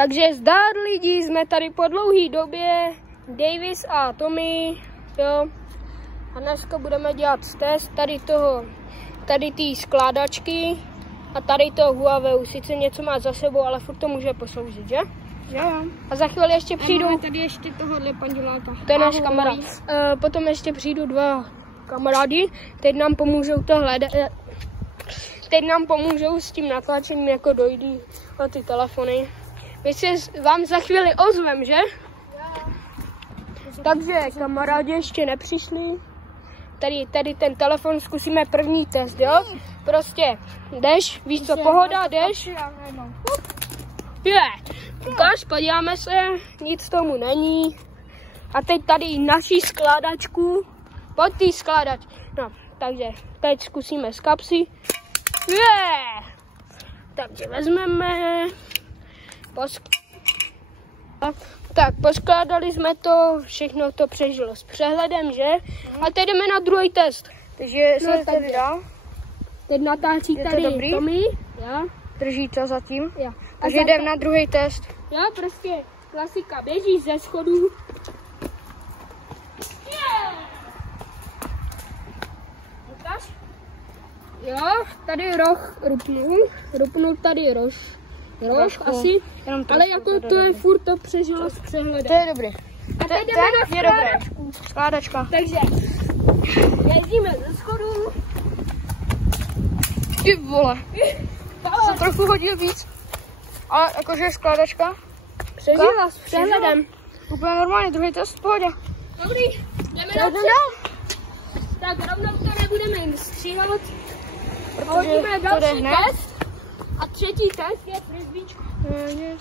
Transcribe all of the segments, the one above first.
Takže zdar lidi, jsme tady po dlouhé době, Davis a Tommy, jo. A dneska budeme dělat test tady té skládačky a tady toho Huawei. Sice něco má za sebou, ale furt to může posloužit, že? Jo. A za chvíli ještě přijdu. Máme tady ještě tohohle panduláka. To je náš kamarád. Potom ještě přijdu dva kamarádi, teď nám pomůžou to hledat. Teď nám pomůžou s tím natlačením, jako dojdí o ty telefony. My se vám za chvíli ozvem, že? Takže kamarádi ještě nepřišli. Tady ten telefon zkusíme první test, jo? Prostě jdeš, víš co, pohoda, jdeš. Ukáž, podíváme se, nic tomu není. A teď tady naší skládačku. Pojď ty skládač. No, takže teď zkusíme z kapsy. Takže vezmeme. Tak, poskládali jsme to, všechno to přežilo s přehledem, že? A teď jdeme na druhý test. Takže No, se tady dá. Teď natáčí Je to tady dobrý? Tommy. Já. Drží to zatím. Já. Takže jdeme na druhý test. Já prostě klasika, běží ze schodů. Ukáž? Jo, tady roh rupnul tady roh asi, ale jako to je furt to přežilo s přehledem. To je dobré. A teď jdeme na skládačku. Skládačka. Takže jezdíme ze schodů. Ty vole. Jsem trochu hodil víc. Ale jakože skládačka. Přežila s přehledem. Úplně normálně, druhý test v pohodě. Dobrý, jdeme na třetí. Tak rovnou to nebudeme jim stříhat. Hodíme další test. A třetí test je frisbíčka. Hej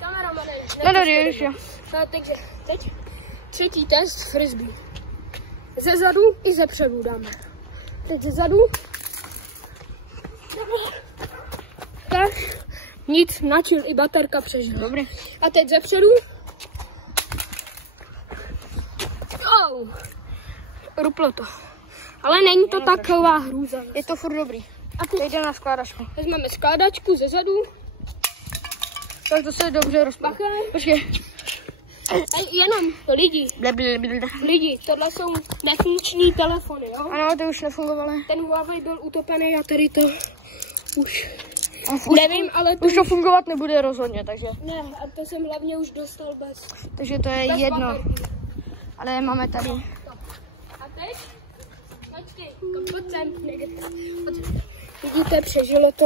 kameramane. Nedodíš, jo. No, takže teď třetí test frisbee. Ze zadu i ze předu dáme. Teď ze zadu. Tak, nic, načil, i baterka přežila. Dobré. A teď ze předu. Ruplo to. Ale není to taková hrůza. Je to furt dobrý. A teď Jde na skládačku. vezmeme skládačku ze zadu. Tak to se dobře rozpadá. Bacha. Počkej. Jenom lidi, tohle jsou nefunkční telefony, jo? Ano, ty už nefungovaly. Ten Huawei byl utopený a tady to už nevím, ale to už to fungovat nebude rozhodně, takže. Ne, a to jsem hlavně už dostal bez. Takže to je bez jedno. baterky. Ale máme tady. A teď? Počkej, pojď sem. Vidíte, přežilo to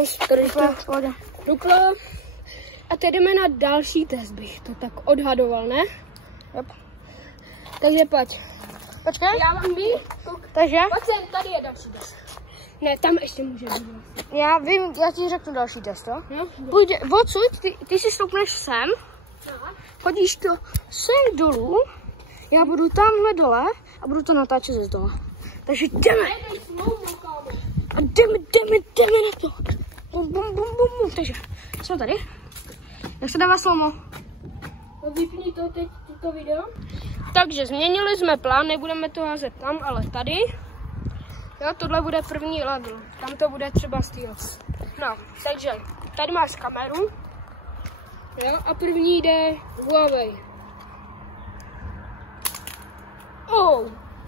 ruplo. A teď jdeme na další test, bych to tak odhadoval, ne? Yep. Takže pojď. Počkej. Já vám ví. Takže? Pojď sem, tady je další test. Ne, tam ještě může být. Já vím, já ti řeknu další test, jo? No? Půjde, odsud, ty si stoupneš sem, chodíš to sem dolů, já budu tamhle dole a budu to natáčet ze zdola. Takže jdeme. A jdeme na to. Bum, bum, bum, bum, bum. Takže jsme tady. Jak se dává slomo? No, vypni to teď, toto video. Takže změnili jsme plán, nebudeme to házet tam, ale tady. Jo, tohle bude první level. Tam to bude třeba stýlet. No, takže tady máš kameru. Jo, a první jde Huawei.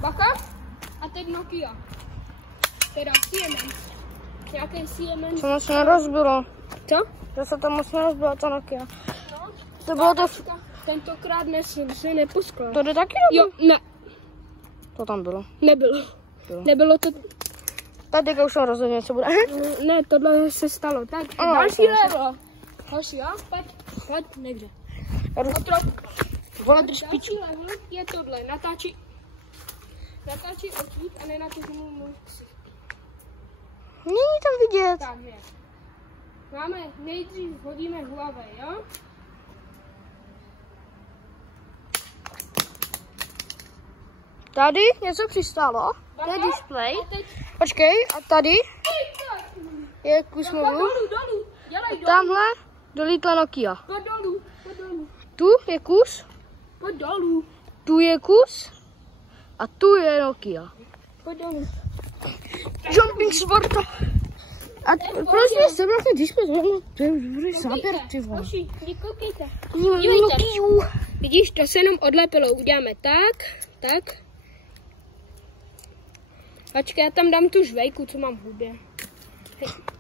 Bacha. A teď Nokia. Teda Siemens. Nějaký Siemens. To moc nerozbilo. Co? To se tam moc nerozbilo, ta Nokia. No. To bylo to... Tentokrát se neposkládá. To jde taky Jo, ne. To tam bylo. Nebylo. Nebylo to. Tady už jsem rozhodně, co bude. Ne, tohle se stalo. Tak, Ano, další level. Další, jo? Pojď, někde. Vole, drž Další level je tohle. Natáčí očík a nenatáčí můj ksich. Není tam vidět. Tak je. Máme, nejdřív hodíme Huawei, jo? Tady něco přistálo. To je display. A teď... Počkej, a tady je kus mobilu. Dolů. Dělej dolů. Tamhle dolítla Nokia. Pojď dolů. Tu je kus. Pojď dolů. Tu je kus. A tu je Nokia. Pojď dolů. Jumping Sporta. A proč se vlastně display, to je dobrý záběr, ty vole. Hoši, koukejte. Dívejte. Vidíš, to se jenom odlepilo. Uděláme tak. Počkej, já tam dám tu žvejku, co mám v hubě.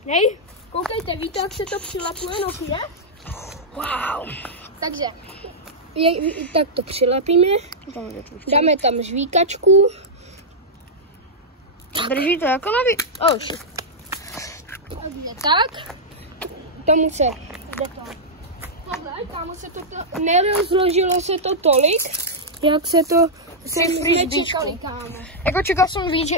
Hej, koukejte, víte, jak se to přilepuje, no je? Wow. Takže, tak to přilepíme. Dáme tam žvíkačku. Drží to jako nový. Oh, shit. Takže tak. Tomu se jde to. Kámo se to nerozložilo se to tolik, jak se to nečekali, kámo. Jako čekal jsem víc,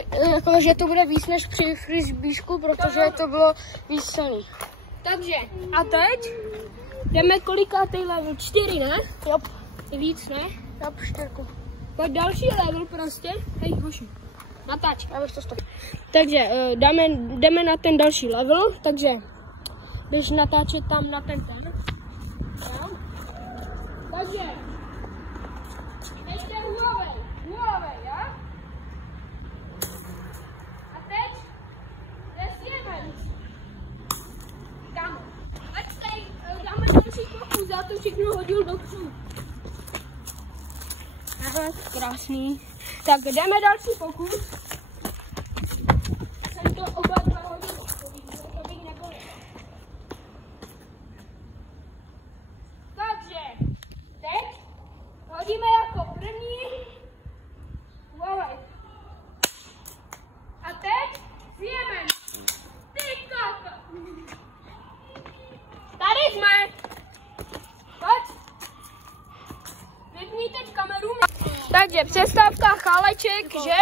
že to bude víc než při frisbeesku, protože to bylo víc silný. Takže, a teď jdeme kolikátej level? 4, ne? Jo. Je víc, ne? Jo, 4. Pojď další level prostě. Hej, hoši, natáč. Já bych to stop. Takže jdeme na ten další level, takže jdeš natáčet tam na ten. Jo? Takže, ještě Huawei, jo? A teď Siemens. Kámo, ať tady dáme další pokus, já to všechno hodil do křů. Aha, krásný. Tak jdeme další pokus. Jsem to oba dva hodil, to bych nebolil. Takže, teď hodíme jako první Huawei. A teď Siemens. Ty koko. Tady jsme. Pojď. Vypni teď kameru. Takže přestávka cháleček, že?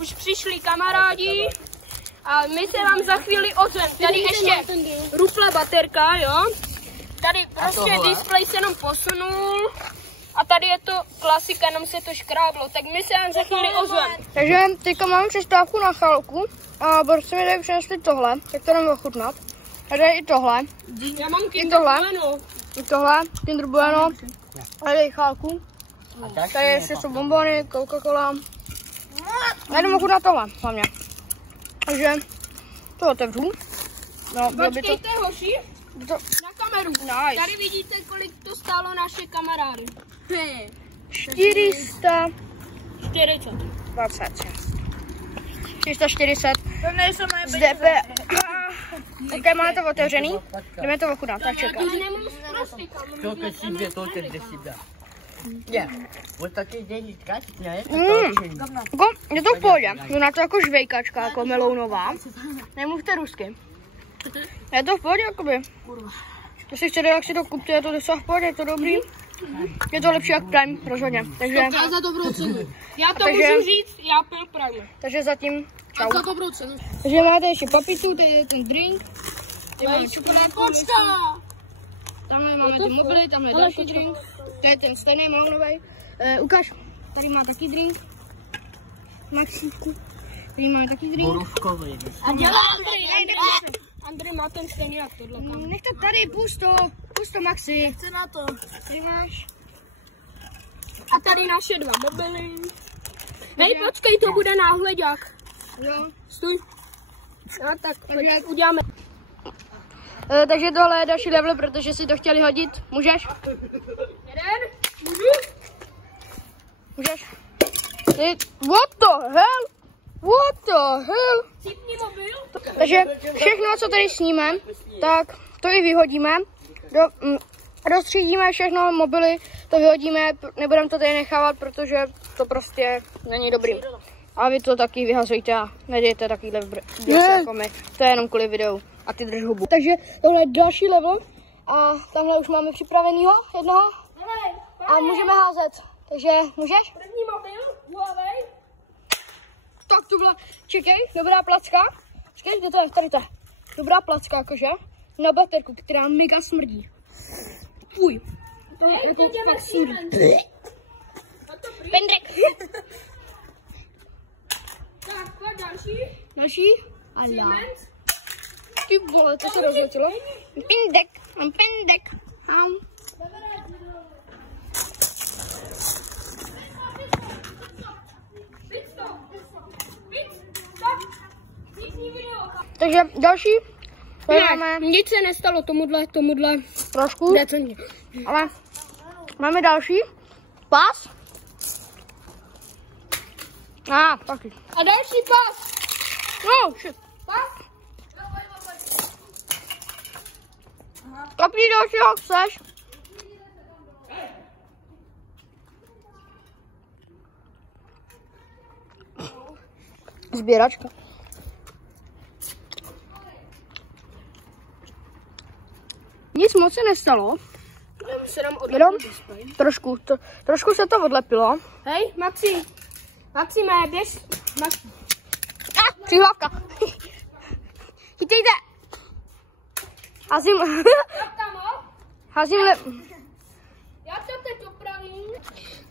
Už přišli kamarádi. A my se vám za chvíli ozvem. Tady ještě ruple baterka, jo? Tady prostě displej se jenom posunul. A tady je to klasika, jenom se to škráblo. Tak my se vám za chvíli ozvem. Takže teďka máme přestávku na chálku. A borci mi tady přinesli tohle, tak to jdeme ochutnat. A tady i tohle. Já mám Kinder Bueno. I tohle, Kinder Bueno. A tady chálku. Tady ještě jsou bonbony, Coca-Cola. Já jdeme ochutnat tohle hlavně. Takže to otevřu. No, počkejte, hoši, to... na kameru. Nice. Tady vidíte, kolik to stálo naše kamarády. 440. 440. To nejsou moje z DP. Ok, máme to otevřený. Jdeme to ochutnat, tak čekat. Только себе, только для себя. Вот такие деньги тратить на это очень. Je to v pohodě. Je na to jako žvejkačka, jako melounová. Nemluvte rusky. Je to v pohodě, jakoby. Jestli chcete, jak si to kupte, je to docela v pohodě, je to dobrý. Je to lepší jak Prime, rozhodně. Takže... Já za dobrou cenu. Já to můžu říct, já pil Prime. Takže zatím čau. Za dobrou cenu. Takže máte ještě papitu, tady je ten drink. Tamhle máme ty mobily, tamhle je další drink. To je ten stejný melounový. Ukáž, tady má taky drink. Maxíku. Tady máme taky drink. Borůvkový. A dělá Andrej má ten stejný jak tohle. Nech to tady, pusto Maxi. Chce na to. Tady máš. A tady naše dva mobily. Hej, počkej, to bude náhledák. Jo. Stůj. No tak, uděláme. Takže tohle je další level, protože si to chtěli hodit. Můžeš? Jeden, můžu? Můžeš? What the hell? What the hell? Cipni mobil. Takže všechno, co tady sníme, tak to i vyhodíme. Rozstřídíme všechno, mobily, to vyhodíme, nebudeme to tady nechávat, protože to prostě není dobrý. A vy to taky vyhazujte a nedějte takovýhle věci jako my. To je jenom kvůli videu. A ty drž hubu. Takže tohle je další level. A tamhle už máme připravenýho jednoho. A můžeme házet. Takže můžeš? První mobil, Huawei. Tak to byla, čekej, dobrá placka. Čekej, kde to je? Tady to je. Dobrá placka jakože. Na baterku, která mega smrdí. Fuj. To je jako fakt smrdí. Pendrek. Tak, pojď další. Další? Siemens. Ty vole, to se rozletilo. Pendek. Takže další Ne, nic se nestalo tomuhle. Trošku, ale máme další. Pas. Taky. A další pas. No, shit. Pas. Kapni dalšího, chceš? Sběračka. Nic moc se nestalo. Jenom trošku se to odlepilo. Hej, Maxime, běž. Přihlavka. Chytejte. Házím Já to teď opravím.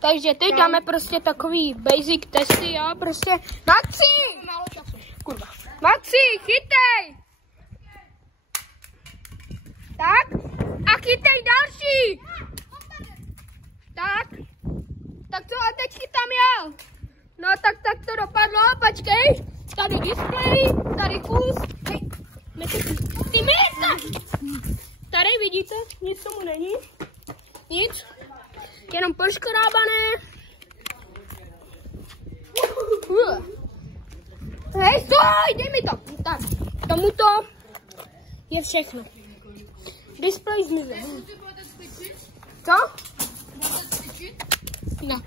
Takže teď dáme prostě takový basic testy, jo, prostě. Maxi! Málo času. Kurva. Maxi, chytej! Tak. A chytej další. Tak co, a teď chytám já. No tak to dopadlo, počkej. Tady display, tady kus. Hej, ty místa! Tady vidíte, nic tomu není. Nic. Jenom poškrábané. Hej, stoj, dej mi to. Tak, tomuto je všechno. Display zmizel. Co? No.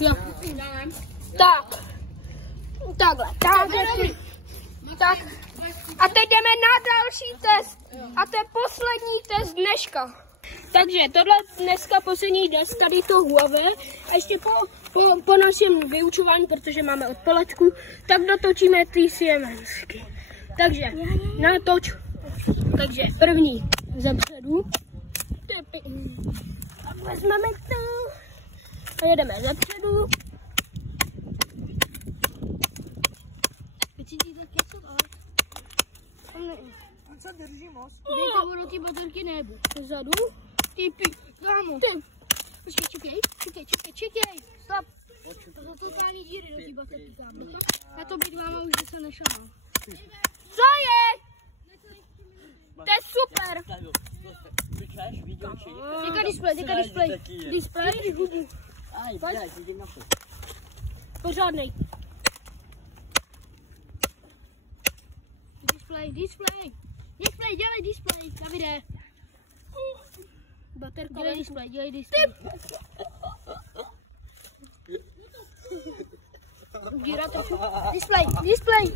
Jo. Tak. Takhle. Tak. A teď jdeme na další test. A to je poslední test dneška. Takže tohle dneska poslední test tady to Huawei. A ještě po našem vyučování, protože máme odpoledku, tak dotočíme ty Siemensky. Takže natoč. Takže první zepředu. Tak vezmeme to. A jedeme zepředu. Co drží moc? Dejte vodu ty baterky nebu. Zadu. Kámo. Čekej. Stop. To jsou totální díry do té baterky, kámo. Na to být váma už se nešla. Co je? To je super. Teďka display. Pořádnej. Display, dělej display, Davide. Baterka, dělej display. Díra trochu. Display.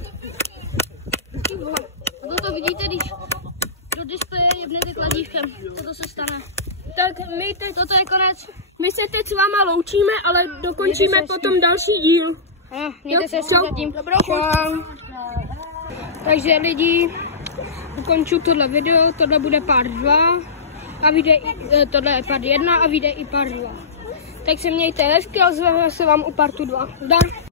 To vidíte, když do displeje jebnete kladívkem, co to se stane. Tak toto je konec. My se teď s váma loučíme, ale dokončíme potom další díl. Mějte se zatím. Takže lidi, ukonču tohle video, tohle bude part 2 a vyjde tohle je part 1 a vyjde i part 2. Tak se mějte hezky a ozveme se vám u partu 2. Zdar!